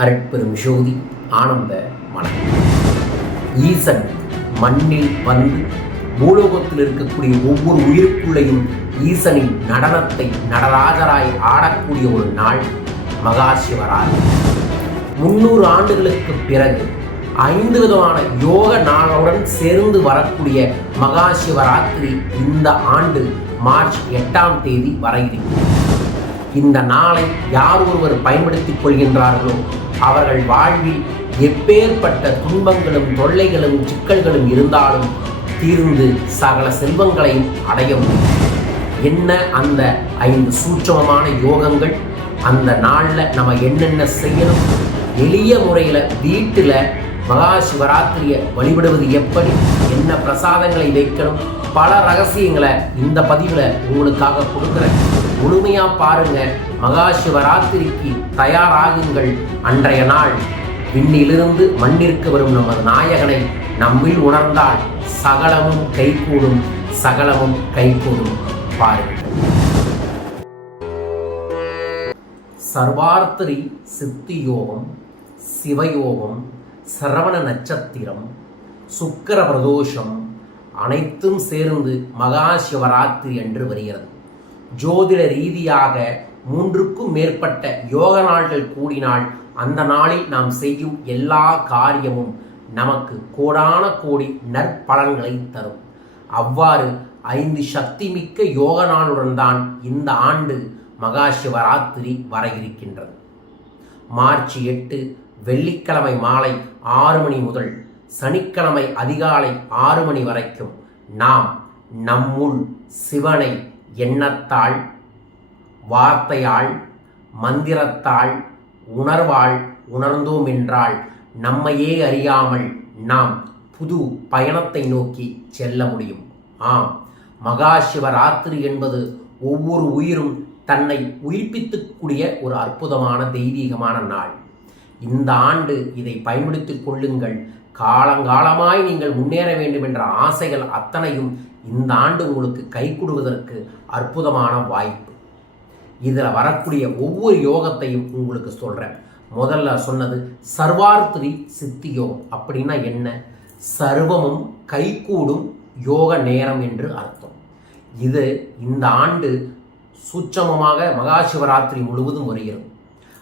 அருட்பெரும் ஜோதி ஆனந்த மனம் ஈசன் மண்ணில் வந்து பூலோகத்தில் இருக்கக்கூடிய ஒவ்வொரு உயிருக்குள்ளையும் ஈசனின் நடனத்தை நடராஜராய் ஆடக்கூடிய ஒரு நாள் மகாசிவராஜ் முன்னூறு ஆண்டுகளுக்கு பிறகு ஐந்து விதமான யோக நாளுடன் சேர்ந்து வரக்கூடிய மகா சிவராத்திரி இந்த ஆண்டு மார்ச் எட்டாம் தேதி வர இருக்கிறது. இந்த நாளை யார் ஒருவர் பயன்படுத்திக் கொள்கின்றார்களோ அவர்கள் வாழ்வில் எப்பேற்பட்ட துன்பங்களும் தொல்லைகளும் சிக்கல்களும் இருந்தாலும் தீர்ந்து சகல செல்வங்களையும் அடைய முடியும். என்ன அந்த ஐந்து சூட்சமமான யோகங்கள்? அந்த நாளில் நம்ம என்னென்ன செய்யணும்? எளிய முறையில் வீட்டில் மகா சிவராத்திரியை வழிபடுவது எப்படி? என்ன பிரசாதங்களை வைக்கணும்? பல ரகசியங்களை இந்த பதிவில் உங்களுக்காக கொடுக்குறேன். முழுமையாக பாருங்கள் மகா சிவராத்திரிக்கு தயாராகுங்கள் அன்றைய நாள். விண்ணிலிருந்து மண்ணிற்கு வரும் நமது நாயகனை நம்மில் உணர்ந்தால் சகலமும் கைகூடும் சகலமும் கைகூடும் பாருங்கள். சர்வார்த்தரி சித்தி யோகம் சிவயோகம் சிரவண நட்சத்திரம் சுக்கர பிரதோஷம் அனைத்தும் சேர்ந்து மகா சிவராத்திரி என்று வருகிறது. ஜோதிட ரீதியாக மூன்றுக்கும் மேற்பட்ட யோக நாள்கள் கூடினால் அந்த நாளில் நாம் செய்யும் எல்லா காரியமும் நமக்கு கோடான கோடி நற்பலன்களை தரும். அவ்வாறு ஐந்து சக்தி மிக்க யோக நாளுடன் தான் இந்த ஆண்டு மகா சிவராத்திரி வர இருக்கின்றது மார்ச் எட்டு வெள்ளிக்கிழமை மாலை ஆறு மணி முதல் சனிக்கிழமை அதிகாலை ஆறு மணி வரைக்கும் நாம் நம்முள் சிவனை எண்ணத்தால் வார்த்தையால் மந்திரத்தால் உணர்வால் உணர்ந்தோம் என்றால் நம்மையே அறியாமல் நாம் புது பயணத்தை நோக்கி செல்ல முடியும். ஆம் மகா சிவராத்திரி என்பது ஒவ்வொரு உயிரும் தன்னை உயிர்ப்பித்துக்கூடிய ஒரு அற்புதமான தெய்வீகமான நாள். இந்த ஆண்டு இதை பயன்படுத்திக் கொள்ளுங்கள். காலங்காலமாய் நீங்கள் முன்னேற வேண்டும் என்ற ஆசைகள் அத்தனையும் இந்த ஆண்டு உங்களுக்கு கை கொடுவதற்கு அற்புதமான வாய்ப்பு. இதில் வரக்கூடிய ஒவ்வொரு யோகத்தையும் உங்களுக்கு சொல்கிறேன் முதல்ல சொன்னது சர்வார்த்திரி சித்தி யோகம். அப்படின்னா என்ன? சர்வமும் கைகூடும் யோக நேரம் என்று அர்த்தம். இது இந்த ஆண்டு சூட்சமமாக மகா சிவராத்திரி முழுவதும் வருகிறது.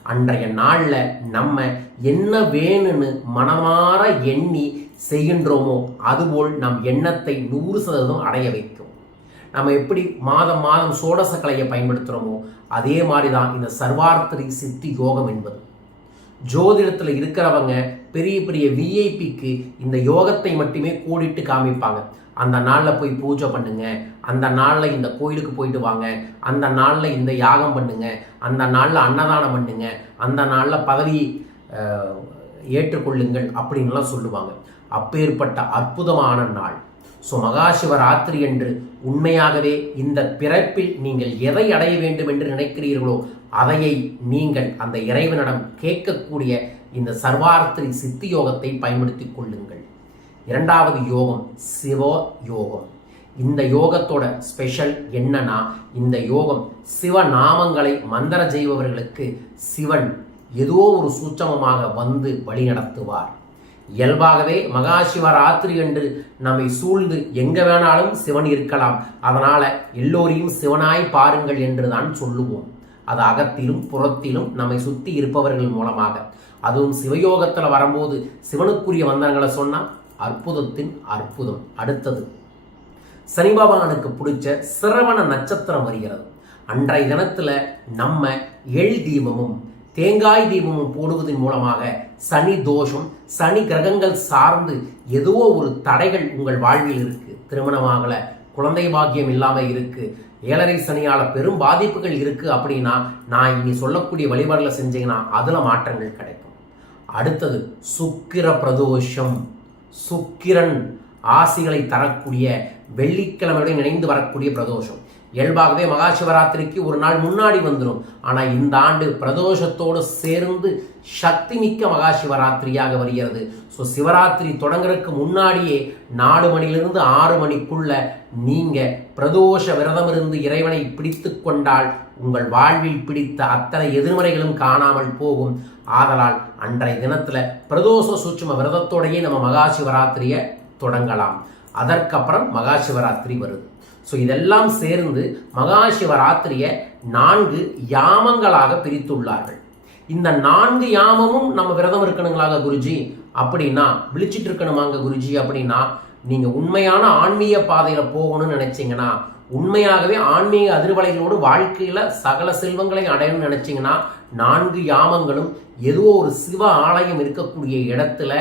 அன்றைய நாளில் நம்ம என்ன வேணும்னு மனமாற எண்ணி செய்கின்றோமோ அதுபோல் நம் எண்ணத்தை நூறு சதவீதம் அடைய வைக்கும் நம்ம எப்படி மாதம் மாதம் சோடச கலையை பயன்படுத்துகிறோமோ அதே மாதிரி தான் இந்த சர்வார்த்தரி சித்தி யோகம் என்பது ஜோதிடத்தில் இருக்கிறவங்க பெரிய பெரிய விஐபிக்கு இந்த யோகத்தை மட்டுமே கூடிட்டு காமிப்பாங்க. அந்த நாளில் போய் பூஜை பண்ணுங்க அந்த நாளில் இந்த கோயிலுக்கு போயிட்டு வாங்க அந்த நாளில் இந்த யாகம் பண்ணுங்க அந்த நாளில் அன்னதானம் பண்ணுங்க அந்த நாளில் பதவி ஏற்றுக்கொள்ளுங்கள் அப்படின்லாம் சொல்லுவாங்க. அப்பேற்பட்ட அற்புதமான நாள். ஸோ மகாசிவராத்திரி என்று உண்மையாகவே இந்த பிறப்பில் நீங்கள் எதை அடைய வேண்டும் என்று நினைக்கிறீர்களோ அதையை நீங்கள் அந்த இறைவனிடம் கேட்கக்கூடிய இந்த சர்வார்த்திரி சித்தி யோகத்தை பயன்படுத்தி கொள்ளுங்கள். இரண்டாவது யோகம் சிவ யோகம். இந்த யோகத்தோட ஸ்பெஷல் என்னன்னா இந்த யோகம் சிவ நாமங்களை மந்திர செய்பவர்களுக்கு சிவன் ஏதோ ஒரு சூட்சமமாக வந்து வழிநடத்துவார். இயல்பாகவே மகா சிவராத்திரி என்று நம்மை சூழ்ந்து எங்க வேணாலும் சிவன் இருக்கலாம். அதனால எல்லோரையும் சிவனாய் பாருங்கள் என்று தான் சொல்லுவோம். அது அகத்திலும் புறத்திலும் நம்மை சுத்தி இருப்பவர்கள் மூலமாக. அதுவும் சிவயோகத்தில் வரும்போது சிவனுக்குரிய வந்தனங்களை சொன்னால் அற்புதத்தின் அற்புதம். அடுத்தது சனி பகவானுக்கு பிடிச்ச சிரவண நட்சத்திரம் வருகிறது. அன்றைய தினத்தில் நம்ம எள் தீபமும் தேங்காய் தீபமும் போடுவதன் மூலமாக சனி தோஷம் சனி கிரகங்கள் சார்ந்து ஏதோ ஒரு தடைகள் உங்கள் வாழ்வில் இருக்கு. திருமணமாகல குழந்தை பாக்கியம் இல்லாமல் இருக்கு. ஏழரை சனியால பெரும் பாதிப்புகள் இருக்கு அப்படின்னா நான் இனி சொல்லக்கூடிய வழிபாடில் செஞ்சீங்கன்னா அதுல மாற்றங்கள் கிடைக்கும். அடுத்தது சுக்கிர பிரதோஷம். சுக்கிரன் ஆசிகளை தரக்கூடிய வெள்ளிக்கிழமையுடன் இணைந்து வரக்கூடிய பிரதோஷம். இயல்பாகவே மகா சிவராத்திரிக்கு ஒரு நாள் முன்னாடி வந்துடும் ஆனால் இந்த ஆண்டு பிரதோஷத்தோடு சேர்ந்து சக்தி மிக்க மகா சிவராத்திரியாக வருகிறது. ஸோ சிவராத்திரி தொடங்குறதுக்கு முன்னாடியே நாலு மணிலிருந்து ஆறு மணிக்குள்ள நீங்கள் பிரதோஷ விரதம் இருந்து இறைவனை பிடித்து கொண்டால் உங்கள் வாழ்வில் பிடித்த அத்தனை எதிர்மறைகளும் காணாமல் போகும். ஆதலால் அன்றைய தினத்துல பிரதோஷ சூட்சும விரதத்தோடையே நம்ம மகா சிவராத்திரியை தொடங்கலாம். அதற்கப்புறம் மகா சிவராத்திரி வருது ஸோ இதெல்லாம் சேர்ந்து மகா சிவராத்திரியை நான்கு யாமங்களாக பிரித்துள்ளார்கள். இந்த நான்கு யாமமும் நம்ம விரதம் இருக்கணுங்களாக குருஜி? அப்படின்னா விழிச்சிட்டு இருக்கணுமாங்க குருஜி அப்படின்னா நீங்கள் உண்மையான ஆன்மீக பாதையில் போகணும்னு நினச்சிங்கன்னா உண்மையாகவே ஆன்மீக அதிர்வலைகளோடு வாழ்க்கையில் சகல செல்வங்களையும் அடையணும்னு நினச்சிங்கன்னா நான்கு யாமங்களும் ஏதோ ஒரு சிவ ஆலயம் இருக்கக்கூடிய இடத்துல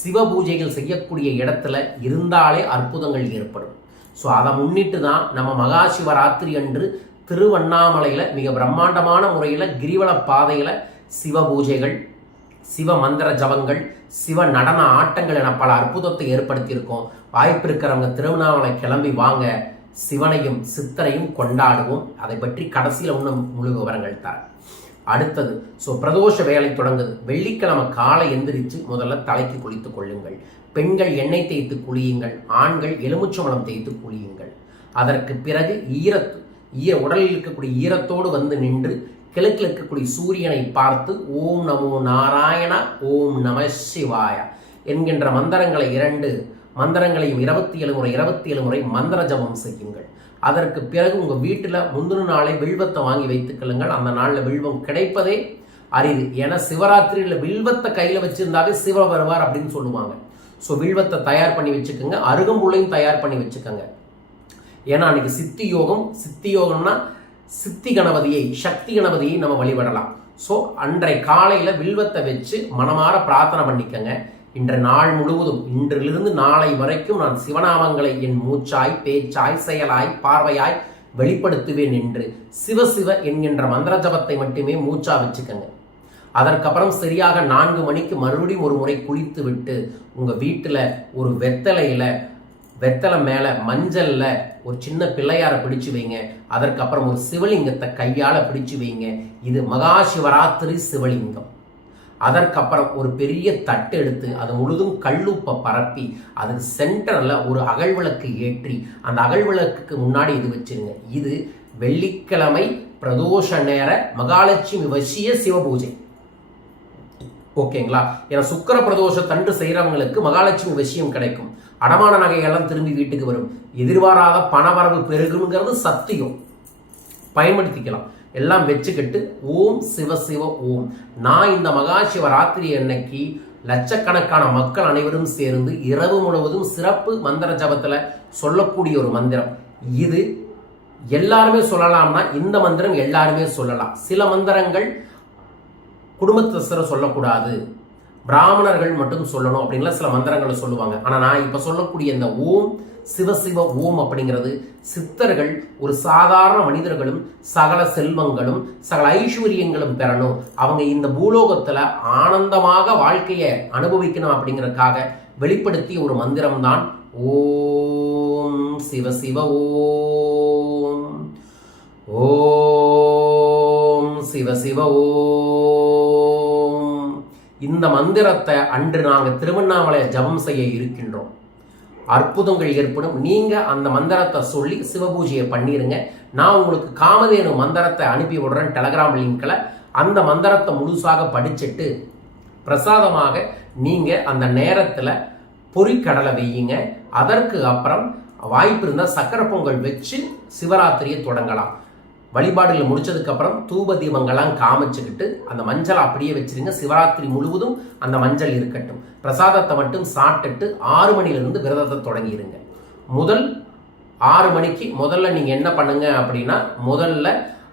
சிவ பூஜைகள் செய்யக்கூடிய இடத்துல இருந்தாலே அற்புதங்கள் ஏற்படும். ஸோ அதை முன்னிட்டு தான் நம்ம மகா சிவராத்திரி அன்று திருவண்ணாமலையில் மிக பிரம்மாண்டமான முறையில் கிரிவல பாதையில் சிவ பூஜைகள் சிவ மந்திர ஜபங்கள் சிவ நடன ஆட்டங்கள் என பல அற்புதத்தை ஏற்படுத்தியிருக்கோம். வாய்ப்பு இருக்கிறவங்க திருவண்ணாமலை கிளம்பி வாங்க சிவனையும் சித்தரையும் கொண்டாடுவோம். அதை பற்றி கடைசியில் இன்னும் முழு விவரங்கள் தரேன். அடுத்தது ஸோ பிரதோஷ வேலை தொடங்குது. வெள்ளிக்கிழமை காலை எந்திரிச்சு முதல்ல தலைக்கு குளித்து கொள்ளுங்கள். பெண்கள் எண்ணெய் தேய்த்து குளியுங்கள் ஆண்கள் எலுமிச்சம்பழம் தேய்த்து குளியுங்கள். அதற்கு பிறகு ஈரத்து ஈர உடலில் இருக்கக்கூடிய ஈரத்தோடு வந்து நின்று கிழக்கில் இருக்கக்கூடிய சூரியனை பார்த்து ஓம் நமோ நாராயணா ஓம் நம சிவாயா என்கின்ற மந்திரங்களை இரண்டு மந்திரங்களையும் இருபத்தி ஏழு முறை இருபத்தி ஏழு முறை மந்திர ஜபம் செய்யுங்கள். அதற்கு பிறகு உங்கள் வீட்டில் முந்தின நாளை வில்வத்தை வாங்கி வைத்துக்கொள்ளுங்கள் அந்த நாளில் வில்வம் கிடைப்பதே அரிது. ஏன்னா சிவராத்திரியில் வில்வத்தை கையில் வச்சிருந்தாவே சிவ வருவார் அப்படின்னு சொல்லுவாங்க. ஸோ வில்வத்தை தயார் பண்ணி வச்சுக்கோங்க. அருகம்புள்ளையும் தயார் பண்ணி வச்சுக்கோங்க. ஏன்னா அன்னைக்கு சித்தி யோகம் சித்தி யோகம்னா சித்தி கணபதியை சக்தி கணபதியை நம்ம வழிபடலாம். ஸோ அன்றை காலையில் வில்வத்தை வச்சு மனமாற பிரார்த்தனை பண்ணிக்கங்க. இன்ற நாள் முழுவதும் இன்றிலிருந்து நாளை வரைக்கும் நான் சிவநாமங்களை என் மூச்சாய் பேச்சாய் செயலாய் பார்வையாய் வெளிப்படுத்துவேன் என்று சிவ சிவ என்கின்ற மந்திர ஜபத்தை மட்டுமே மூச்சா வச்சுக்கங்க. அதற்கப்புறம் சரியாக நான்கு மணிக்கு மறுபடியும் ஒரு முறை குளித்து விட்டு உங்கள் வீட்டில் ஒரு வெத்தலையில் வெத்தலை மேலே மஞ்சளில் ஒரு சின்ன பிள்ளையாரை பிடிச்சு வைங்க. அதற்கப்புறம் ஒரு சிவலிங்கத்தை கையால் பிடிச்சு வைங்க. இது மகா சிவராத்திரி சிவலிங்கம். அதற்கப்புறம் ஒரு பெரிய தட்டு எடுத்து அது முழுதும் கல்லுப்பை பரப்பி அதுக்கு சென்டரில் ஒரு அகழ்விளக்கு ஏற்றி அந்த அகழ்விளக்குக்கு முன்னாடி இது வச்சுருங்க. இது வெள்ளிக்கிழமை பிரதோஷ நேர மகாலட்சுமி வசிய சிவபூஜை. ஓகேங்களா? ஏன்னா சுக்கர பிரதோஷ தண்டு செய்கிறவங்களுக்கு மகாலட்சுமி விஷயம் கிடைக்கும். அடமான நகைகள்லாம் திரும்பி வீட்டுக்கு வரும். எதிர்பாராத பணவரவு பெருகுங்கிறது சத்தியம். பயன்படுத்திக்கலாம். எல்லாம் வச்சுக்கிட்டு ஓம் சிவ சிவ ஓம். நான் இந்த மகாசிவ ராத்திரி அன்னைக்கு லட்சக்கணக்கான மக்கள் அனைவரும் சேர்ந்து இரவு முழுவதும் சிறப்பு மந்திர ஜபத்தில் சொல்லக்கூடிய ஒரு மந்திரம். இது எல்லாருமே சொல்லலாம்னா இந்த மந்திரம் எல்லாருமே சொல்லலாம். சில மந்திரங்கள் குடும்பத்தசரை சொல்லக்கூடாது. பிராமணர்கள் மட்டும் சொல்லணும் அப்படின்லாம் சில மந்திரங்களை சொல்லுவாங்க. ஆனால் நான் இப்போ சொல்லக்கூடிய இந்த ஓம் சிவசிவ ஓம் அப்படிங்கிறது சித்தர்கள் ஒரு சாதாரண மனிதர்களும் சகல செல்வங்களும் சகல ஐஸ்வர்யங்களும் பெறணும். அவங்க இந்த பூலோகத்தில் ஆனந்தமாக வாழ்க்கையை அனுபவிக்கணும் அப்படிங்கிறதுக்காக வெளிப்படுத்திய ஒரு மந்திரம் தான் ஓம் சிவ சிவ ஓம். ஓம் சிவ சிவ ஓம். இந்த மந்திரத்தை அன்று நாங்கள் திருவண்ணாமலை ஜபம் செய்ய இருக்கின்றோம். அற்புதங்கள் ஏற்படும். நீங்கள் அந்த மந்திரத்தை சொல்லி சிவபூஜையை பண்ணிடுங்க நான் உங்களுக்கு காமதேனு மந்திரத்தை அனுப்பி விடுறேன் டெலகிராம் லிங்கில். அந்த மந்திரத்தை முழுசாக படிச்சுட்டு பிரசாதமாக நீங்கள் அந்த நேரத்தில் பொறிக்கடலை வையுங்க. அதற்கு அப்புறம் வாய்ப்பு இருந்தால் சக்கரை பொங்கல் வச்சு சிவராத்திரியை தொடங்கலாம். வழிபாடுகளை முடிச்சதுக்கப்புறம் தூப தீபங்கள்லாம் காமிச்சுக்கிட்டு அந்த மஞ்சள் அப்படியே வச்சிருங்க. சிவராத்திரி முழுவதும் அந்த மஞ்சள் இருக்கட்டும். பிரசாதத்தை மட்டும் சாப்பிட்டுட்டு ஆறு மணிலேருந்து விரதத்தை தொடங்கிடுங்க முதல் ஆறு மணிக்கு முதல்ல நீங்கள் என்ன பண்ணுங்க அப்படின்னா முதல்ல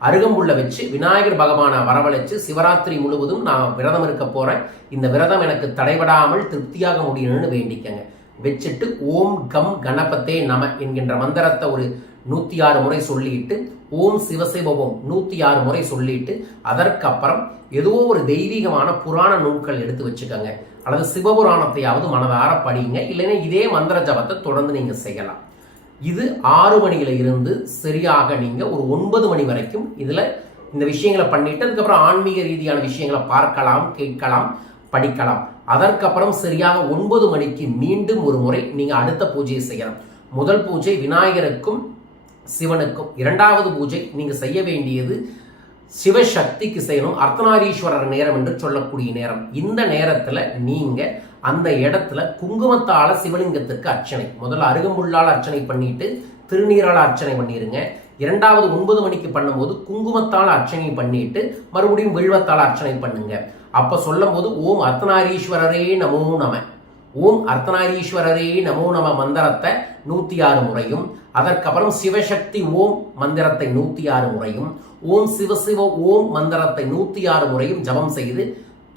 அருகம்புள்ள வச்சு விநாயகர் பகவானை வரவழைச்சு சிவராத்திரி முழுவதும் நான் விரதம் இருக்க போகிறேன் இந்த விரதம் எனக்கு தடைபடாமல் திருப்தியாக முடியணும்னு வேண்டிக்கங்க. வச்சுட்டு ஓம் கம் கணபத்தே நம என்கின்ற மந்திரத்தை ஒரு நூற்றி ஆறு முறை சொல்லிட்டு ஓம் சிவசிவ நூற்றி நூத்தி ஆறு முறை சொல்லிட்டு அதற்கப்புறம் ஏதோ ஒரு தெய்வீகமான புராண நூல்கள் எடுத்து வச்சுக்கோங்க. அல்லது சிவபுராணத்தையாவது மனதார படியுங்க. இல்லைன்னா இதே மந்திர ஜபத்தை தொடர்ந்து நீங்க செய்யலாம். இது ஆறு மணியில இருந்து சரியாக நீங்க ஒரு ஒன்பது மணி வரைக்கும் இதுல இந்த விஷயங்களை பண்ணிட்டு அதுக்கப்புறம் ஆன்மீக ரீதியான விஷயங்களை பார்க்கலாம் கேட்கலாம் படிக்கலாம். அதற்கப்புறம் சரியாக ஒன்பது மணிக்கு மீண்டும் ஒரு முறை நீங்க அடுத்த பூஜையை செய்யலாம். முதல் பூஜை விநாயகருக்கும் சிவனுக்கும் இரண்டாவது பூஜை நீங்கள் செய்ய வேண்டியது சிவசக்திக்கு செய்யணும் அர்த்தநாரீஸ்வரர் நேரம் என்று சொல்லக்கூடிய நேரம். இந்த நேரத்தில் நீங்கள் அந்த இடத்துல குங்குமத்தால் சிவலிங்கத்துக்கு அர்ச்சனை. முதல்ல அருகம்புள்ளால் அர்ச்சனை பண்ணிட்டு திருநீரால் அர்ச்சனை பண்ணிடுங்க இரண்டாவது ஒன்பது மணிக்கு பண்ணும்போது குங்குமத்தால் அர்ச்சனை பண்ணிட்டு மறுபடியும் வெள்வத்தால் அர்ச்சனை பண்ணுங்க. அப்போ சொல்லும் போது ஓம் அர்த்தநாரீஸ்வரரே நமோ நம. ஓம் அர்த்தநாரீஸ்வரரே நமோ நம மந்திரத்தை நூற்றி ஆறு முறையும் அதற்கப்புறம் சிவசக்தி ஓம் மந்திரத்தை நூத்தி ஆறு முறையும் ஓம் சிவ சிவ ஓம் மந்திரத்தை நூத்தி ஆறு முறையும் ஜபம் செய்து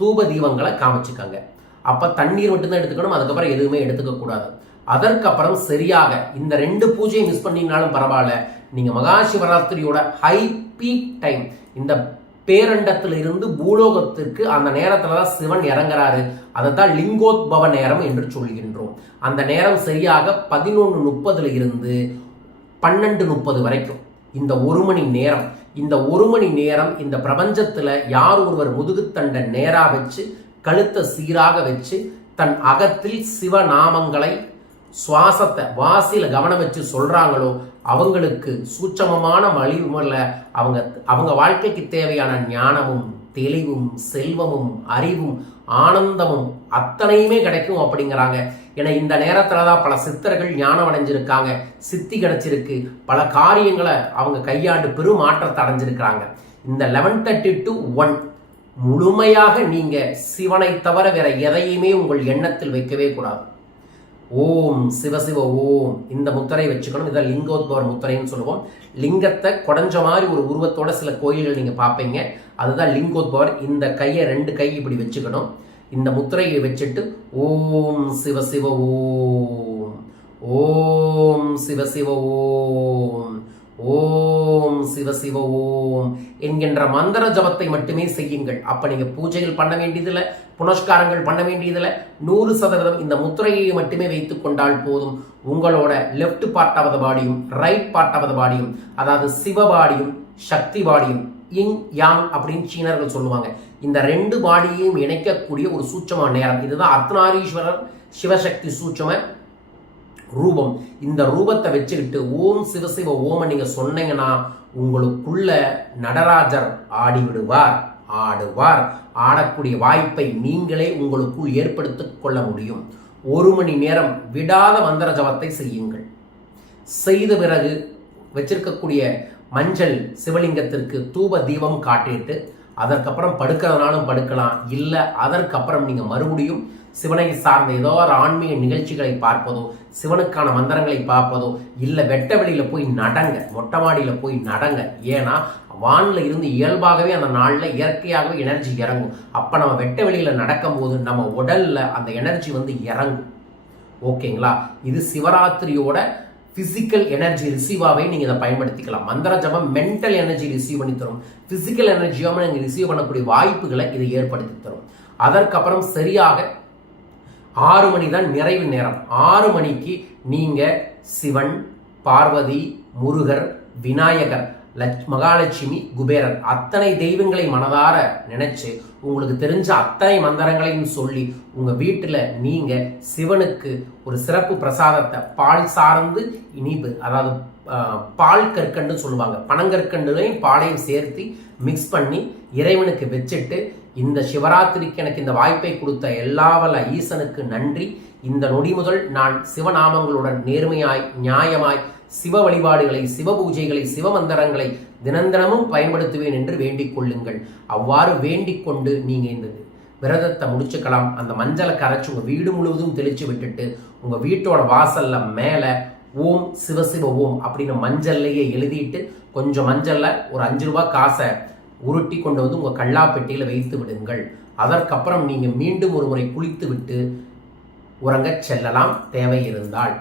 தூப தீபங்களை காமிச்சுக்கங்க. அப்ப தண்ணீர் மட்டும்தான் எடுத்துக்கணும் அதுக்கப்புறம் எதுவுமே எடுத்துக்க கூடாது. அதற்கப்புறம் சரியாக இந்த ரெண்டு பூஜையை மிஸ் பண்ணினாலும் பரவாயில்ல. நீங்க மகா சிவராத்திரியோட ஹை பீக் டைம் இந்த பேரண்டத்தில் இருந்து பூலோகத்திற்கு அந்த நேரத்துல தான் சிவன் இறங்குறாரு. அதை தான் லிங்கோத்பவ நேரம் என்று சொல்கின்றோம். அந்த நேரம் சரியாக பதினொன்று முப்பதுல இருந்து பன்னெண்டு முப்பது வரைக்கும். இந்த ஒரு மணி நேரம் இந்த ஒரு மணி நேரம் இந்த பிரபஞ்சத்தில் யார் ஒருவர் முதுகுத்தண்டை நேராக வச்சு கழுத்தை சீராக வச்சு தன் அகத்தில் சிவநாமங்களை சுவாசத்தை வாசியில கவனம் வச்சு சொல்றாங்களோ அவங்களுக்கு சூட்சமமான மலிவுல அவங்க அவங்க வாழ்க்கைக்கு தேவையான ஞானமும் தெளிவும் செல்வமும் அறிவும் ஆனந்தமும் அத்தனையுமே கிடைக்கும் அப்படிங்கிறாங்க. ஏன்னா இந்த நேரத்துல தான் பல சித்தர்கள் ஞானம் அடைஞ்சிருக்காங்க சித்தி கிடைச்சிருக்கு. பல காரியங்களை அவங்க கையாண்டு பெரும் மாற்றத்தை அடைஞ்சிருக்கிறாங்க. இந்த லெவன் தேர்ட்டி டு ஒன் முழுமையாக நீங்க சிவனை தவிர வேற எதையுமே உங்கள் எண்ணத்தில் வைக்கவே கூடாது. ஓம் சிவசிவ ஓம் இந்த முத்திரை வச்சுக்கணும். இதை லிங்கோத்பவர் முத்திரைன்னு சொல்லுவோம். லிங்கத்தை குடஞ்ச மாதிரி ஒரு உருவத்தோட சில கோயில்கள் நீங்க பார்ப்பீங்க. அதுதான் லிங்கோத்பவர். இந்த கையை ரெண்டு கை இப்படி வச்சுக்கணும். இந்த முத்திரையை வச்சுட்டு ஓம் சிவசிவ ஓம். ஓம் சிவசிவ ஓம். ஓம் சிவசிவ ஓம் என்கின்ற மந்திர ஜபத்தை மட்டுமே செய்யுங்கள். அப்ப நீங்க பூஜைகள் பண்ண வேண்டியதில்லை புனஸ்காரங்கள் பண்ண வேண்டியதில்லை நூறு சதவீதம் இந்த முத்திரையை மட்டுமே வைத்துக் கொண்டால் போதும். உங்களோட லெஃப்ட் பார்ட் ஆஃப் த பாடியும் ரைட் பார்ட் ஆஃப் த பாடியும் அதாவது சிவ பாடியும் சக்தி பாடியும் இங் யாங் அப்படின்னு சீனர்கள் சொல்லுவாங்க. இந்த ரெண்டு பாடியையும் இணைக்கக்கூடிய ஒரு சூட்சமான நேரம். இதுதான் அர்த்தநாரீஸ்வரர் சிவசக்தி சூட்சம ரூபம். இந்த ரூபத்தை வச்சுக்கிட்டு ஓம் சிவசிவ ஓம நீங்க சொன்னீங்கன்னா உங்களுக்குள்ள நடராஜர் ஆடி விடுவார் ஆடுவார். ஆடக்கூடிய வாய்ப்பை நீங்களே உங்களுக்குள் ஏற்படுத்தி கொள்ள முடியும். ஒரு மணி நேரம் விடாத மந்திர ஜபத்தை செய்யுங்கள். செய்த பிறகு வச்சிருக்கக்கூடிய மஞ்சள் சிவலிங்கத்திற்கு தூப தீபம் காட்டிட்டு அதற்கப்புறம் படுக்கிறதுனாலும் படுக்கலாம். இல்லை அதற்கப்புறம் நீங்கள் மறுபடியும் சிவனை சார்ந்த ஏதோ ஒரு ஆன்மீக நிகழ்ச்சிகளை பார்ப்பதோ சிவனுக்கான மந்திரங்களை பார்ப்பதோ இல்லை வெட்ட வெளியில் போய் நடங்க மொட்டை மாடியில் போய் நடங்க. ஏன்னா வானில் இருந்து இயல்பாகவே அந்த நாளில் இயற்கையாகவே எனர்ஜி இறங்கும். அப்போ நம்ம வெட்ட வெளியில நடக்கும்போது நம்ம உடலில் அந்த எனர்ஜி வந்து இறங்கும். ஓகேங்களா இது சிவராத்திரியோட பிசிக்கல் எனர்ஜி ரிசீவாகவே நீங்கள் இதை பயன்படுத்திக்கலாம். மந்திர ஜபம் மென்டல் எனர்ஜி ரிசீவ் பண்ணி தரும். ஃபிசிக்கல் எனர்ஜியாகவும் நீங்கள் ரிசீவ் பண்ணக்கூடிய வாய்ப்புகளை இதை ஏற்படுத்தி தரும். அதற்கப்புறம் சரியாக ஆறு மணி தான் நிறைவு நேரம். ஆறு மணிக்கு நீங்கள் சிவன் பார்வதி முருகர் விநாயகர் லட்ச் மகாலட்சுமி குபேரன் அத்தனை தெய்வங்களை மனதார நினைச்சு உங்களுக்கு தெரிஞ்ச அத்தனை மந்திரங்களையும் சொல்லி உங்க வீட்டுல நீங்க சிவனுக்கு ஒரு சிறப்பு பிரசாதத்தை பால் சார்ந்து இனிப்பு அதாவது பால் கற்கண்டு சொல்லுவாங்க. பனங்கற்கண்டுலையும் பாலையும் சேர்த்து மிக்ஸ் பண்ணி இறைவனுக்கு வச்சுட்டு இந்த சிவராத்திரிக்கு எனக்கு இந்த வாய்ப்பை கொடுத்த எல்லாவல்ல ஈசனுக்கு நன்றி. இந்த நொடி முதல் நான் சிவநாமங்களுடன் நேர்மையாய் நியாயமாய் சிவ வழிபாடுகளை சிவ பூஜைகளை சிவமந்திரங்களை தினந்தினமும் பயன்படுத்துவேன் என்று வேண்டிக் கொள்ளுங்கள். அவ்வாறு வேண்டிக் கொண்டு நீங்க இந்த விரதத்தை முடிச்சுக்கலாம். அந்த மஞ்சளை கரைச்சு உங்க வீடு முழுவதும் தெளிச்சு விட்டுட்டு உங்க வீட்டோட வாசல்ல மேல ஓம் சிவசிவ ஓம் அப்படின்னு மஞ்சள்லையே எழுதிட்டு கொஞ்சம் மஞ்சள்ல ஒரு அஞ்சு ரூபாய் காசை உருட்டி கொண்டு வந்து உங்க கல்லாப்பெட்டியில வைத்து விடுங்கள். அதற்கப்புறம் நீங்க மீண்டும் ஒரு முறை குளித்து விட்டு உறங்கச் செல்லலாம். தேவை இருந்தால்.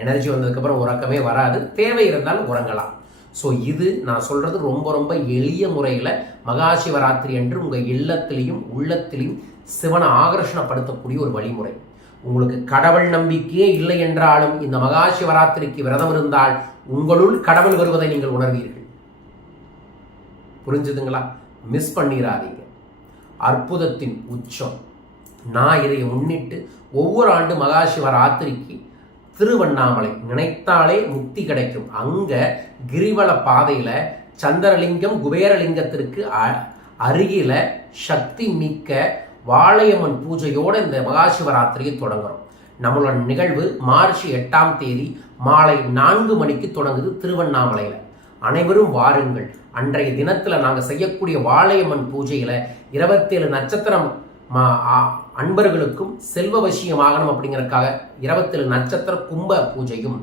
எனர்ஜி வந்ததுக்கப்புறம் உறக்கமே வராது. தேவை இருந்தால் உறங்கலாம். ஸோ இது நான் சொல்கிறது ரொம்ப ரொம்ப எளிய முறையில் மகாசிவராத்திரி என்று உங்கள் இல்லத்திலையும் உள்ளத்திலையும் சிவனை ஆகர்ஷணப்படுத்தக்கூடிய ஒரு வழிமுறை. உங்களுக்கு கடவுள் நம்பிக்கையே இல்லை என்றாலும் இந்த மகாசிவராத்திரிக்கு விரதம் இருந்தால் உங்களுள் கடவுள் வருவதை நீங்கள் உணர்வீர்கள். புரிஞ்சுதுங்களா? மிஸ் பண்ணிடாதீங்க அற்புதத்தின் உச்சம். நான் இதை முன்னிட்டு ஒவ்வொரு ஆண்டு மகாசிவராத்திரிக்கு திருவண்ணாமலை. நினைத்தாலே முக்தி கிடைக்கும். அங்க கிரிவல பாதையில சந்திரலிங்கம் குபேரலிங்கத்திற்கு அ- அருகில சக்தி மிக்க வாழையம்மன் பூஜையோட இந்த மகாசிவராத்திரியை தொடங்குறோம். நம்மளோட நிகழ்வு மார்ச் எட்டாம் தேதி மாலை நான்கு மணிக்கு தொடங்குது திருவண்ணாமலையில். அனைவரும் வாருங்கள். அன்றைய தினத்தில் நாங்கள் செய்யக்கூடிய வாழையம்மன் பூஜையில் இருபத்தேழு நட்சத்திரம் ஆ- அன்பர்களுக்கும் செல்வ வசியமாகணும் அப்படிங்கறதுக்காக இருபத்தேழு நட்சத்திர கும்ப பூஜையும்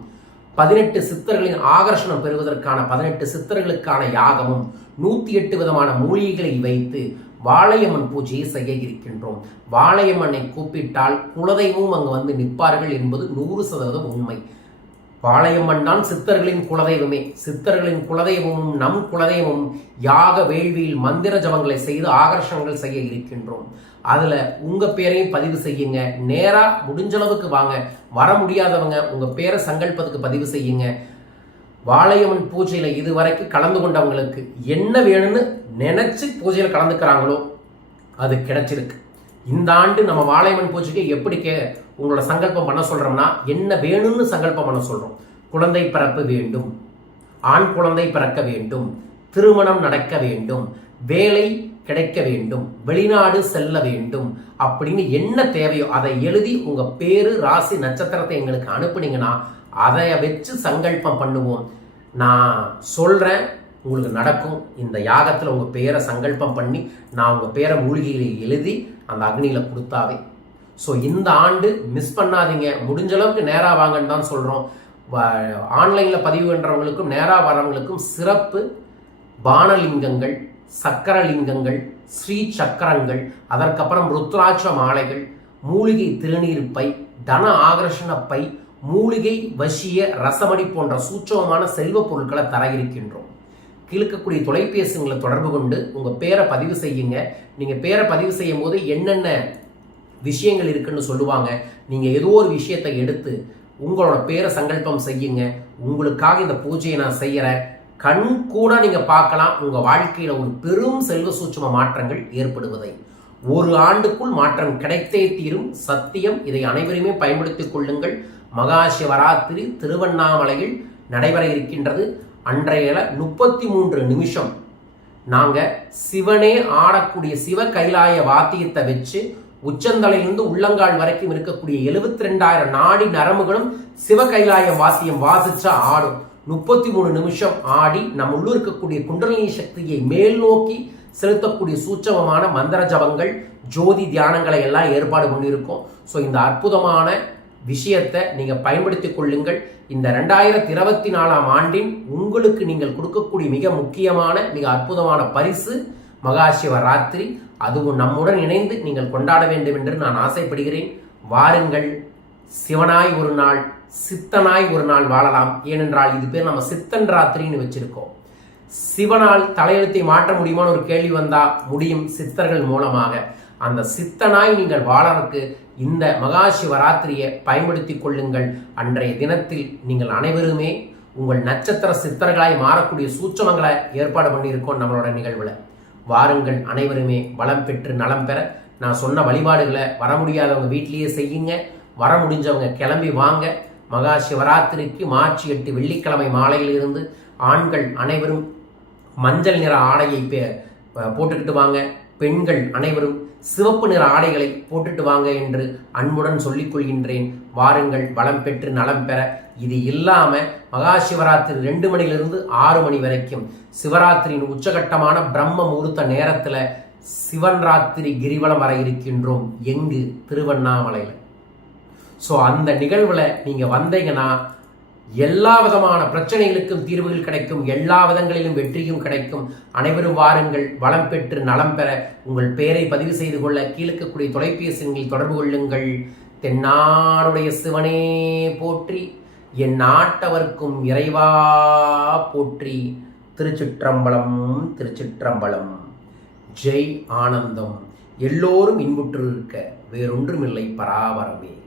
பதினெட்டு சித்தர்களின் ஆகர்ஷணம் பெறுவதற்கான பதினெட்டு சித்தர்களுக்கான யாகமும் நூத்தி எட்டு விதமான மூலிகைகளை வைத்து வாழையம்மன் பூஜையை செய்ய இருக்கின்றோம். வாழையம்மனை கூப்பிட்டால் குலதெய்வமும் அங்கு வந்து நிற்பார்கள் என்பது நூறு சதவீதம் உண்மை. பாளையம்மன் தான் சித்தர்களின் குலதெய்வமே. சித்தர்களின் குலதெய்வமும் நம் குலதெய்வமும் யாக வேள்வியில் மந்திர ஜபங்களை செய்து ஆகர்ஷணங்கள் செய்ய இருக்கின்றோம். அதுல உங்க பேரையும் பதிவு செய்யுங்க. நேரா முடிஞ்ச அளவுக்கு வாங்க. வர முடியாதவங்க உங்க பேரை சங்கல்பத்துக்கு பதிவு செய்யுங்க. வாளையம்மன் பூஜையில இதுவரைக்கும் கலந்து கொண்டவங்களுக்கு என்ன வேணும்னு நினைச்சு பூஜையில கலந்துக்கிறாங்களோ அது கிடைச்சிருக்கு. இந்த ஆண்டு நம்ம வாழையம்மன் பூஜைக்கு எப்படி கே உங்களோட சங்கல்பம் பண்ண சொல்கிறோம்னா என்ன வேணும்னு சங்கல்பம் பண்ண சொல்கிறோம் குழந்தை பிறப்பு வேண்டும். ஆண் குழந்தை பிறக்க வேண்டும். திருமணம் நடக்க வேண்டும். வேலை கிடைக்க வேண்டும். வெளிநாடு செல்ல வேண்டும். அப்படின்னு என்ன தேவையோ அதை எழுதி உங்கள் பேரு ராசி நட்சத்திரத்தை எங்களுக்கு அனுப்புனீங்கன்னா அதை வச்சு சங்கல்பம் பண்ணுவோம். நான் சொல்கிறேன் உங்களுக்கு நடக்கும். இந்த யாகத்தில் உங்கள் பேரை சங்கல்பம் பண்ணி நான் உங்கள் பேரை மூலிகையில் எழுதி அந்த அக்னியில் கொடுத்தாவே. ஸோ இந்த ஆண்டு மிஸ் பண்ணாதீங்க. முடிஞ்ச அளவுக்கு நேராக வாங்கன்னு தான் சொல்கிறோம் ஆன்லைனில் பதிவு பண்ணுறவங்களுக்கும் நேராக வரவங்களுக்கும் சிறப்பு பானலிங்கங்கள் சக்கரலிங்கங்கள் ஸ்ரீ சக்கரங்கள் அதற்கப்புறம் ருத்ராட்ச மாலைகள் மூலிகை திருநீர் பை தன ஆகர்ஷண பை மூலிகை வசிய ரசமடி போன்ற சூட்சமமான செல்வ பொருட்களை தர இருக்கின்றோம். கிழக்கக்கூடிய தொலைபேசிகளை தொடர்பு கொண்டு உங்கள் பேரை பதிவு செய்யுங்க. நீங்கள் பேரை பதிவு செய்யும் போது என்னென்ன விஷயங்கள் இருக்குன்னு சொல்லுவாங்க. நீங்கள் ஏதோ ஒரு விஷயத்தை எடுத்து உங்களோட பேரை சங்கல்பம் செய்யுங்க. உங்களுக்காக இந்த பூஜையை நான் செய்கிறேன் கண் கூட நீங்கள் பார்க்கலாம். உங்கள் வாழ்க்கையில் ஒரு பெரும் செல்வ சூட்சும மாற்றங்கள் ஏற்படுவதை. ஒரு ஆண்டுக்குள் மாற்றம் கிடைத்தே தீரும். சத்தியம். இதை அனைவருமே பயன்படுத்திக் கொள்ளுங்கள். மகா சிவராத்திரி திருவண்ணாமலையில் நடைபெற இருக்கின்றது. அன்றைய முப்பத்தி மூன்று நிமிஷம். நாங்க சிவனே ஆடக்கூடிய சிவ கைலாய வாத்தியத்தை வச்சு உச்சந்தலையிலிருந்து உள்ளங்கால் வரைக்கும் இருக்கக்கூடிய எழுபத்தி ரெண்டாயிரம் நாடி நரம்புகளும் சிவ கைலாய வாத்தியம் வாசிச்சா ஆடும். முப்பத்தி மூணு நிமிஷம் ஆடி நம் உள்ளூர் இருக்கக்கூடிய குண்டலினி சக்தியை மேல் நோக்கி செலுத்தக்கூடிய சூட்சமமான மந்திர ஜபங்கள் ஜோதி தியானங்களை எல்லாம் ஏற்பாடு பண்ணியிருக்கோம். ஸோ இந்த அற்புதமான விஷயத்தை நீங்கள் பயன்படுத்திக் கொள்ளுங்கள். இந்த ரெண்டாயிரத்தி இருபத்தி நாலாம் ஆண்டின் உங்களுக்கு நீங்கள் கொடுக்கக்கூடிய மிக முக்கியமான மிக அற்புதமான பரிசு மகாசிவராத்திரி அதுவும் நம்முடன் இணைந்து நீங்கள் கொண்டாட வேண்டும் என்று நான் ஆசைப்படுகிறேன். வாருங்கள். சிவனாய் ஒரு நாள் சித்தனாய் ஒரு நாள் வாழலாம். ஏனென்றால் இது பேர் நம்ம சித்தன் ராத்திரின்னு வச்சிருக்கோம். சிவனால் தலையெழுத்தை மாற்ற முடியுமான்னு ஒரு கேள்வி வந்தா முடியும் சித்தர்கள் மூலமாக. அந்த சித்தனாய் நீங்கள் வாழறதுக்கு இந்த மகா சிவராத்திரியை பயன்படுத்தி கொள்ளுங்கள். அன்றைய தினத்தில் நீங்கள் அனைவருமே உங்கள் நட்சத்திர சித்தர்களாய் மாறக்கூடிய சூட்சமங்களை ஏற்பாடு பண்ணியிருக்கோம் நம்மளோட நிகழ்வில். வாருங்கள் அனைவருமே வளம் பெற்று நலம் பெற. நான் சொன்ன வழிபாடுகளை வர முடியாதவங்க வீட்டிலேயே செய்யுங்க. வர முடிஞ்சவங்க கிளம்பி வாங்க. மகா சிவராத்திரிக்கு மார்ச் எட்டு வெள்ளிக்கிழமை மாலையிலிருந்து ஆண்கள் அனைவரும் மஞ்சள் நிற ஆடையை பே- போட்டுக்கிட்டு வாங்க. பெண்கள் அனைவரும் சிவப்பு நிற ஆடைகளை போட்டுட்டு வாங்க என்று அன்புடன் சொல்லிக் கொள்கின்றேன். வாருங்கள் வளம் பெற்று நலம் பெற. இது இல்லாம மகா சிவராத்திரி ரெண்டு மணிலிருந்து ஆறு மணி வரைக்கும். சிவராத்திரியின் உச்சகட்டமான பிரம்ம முகூர்த்த நேரத்துல சிவன் ராத்திரி கிரிவலம் வர இருக்கின்றோம் எங்கு? திருவண்ணாமலையில். ஸோ அந்த நிகழ்வில் நீங்கள் வந்தீங்கன்னா எல்லா விதமான பிரச்சனைகளுக்கும் தீர்வுகள் கிடைக்கும் எல்லா விதங்களிலும் வெற்றியும் கிடைக்கும். அனைவரும் வாருங்கள். வளம் பெற்று நலம் பெற உங்கள் பெயரை பதிவு செய்து கொள்ள கீழக்கக்கூடிய தொலைபேசி தொடர்பு கொள்ளுங்கள். தென்னாடுடைய சிவனே போற்றி என் நாட்டவர்க்கும் இறைவா போற்றி. திருச்சிற்றம்பலம் திருச்சிற்றம்பலம். ஜெய் ஆனந்தம். எல்லோரும் இன்புற்று இருக்க வேறொன்றுமில்லை பராபரமே.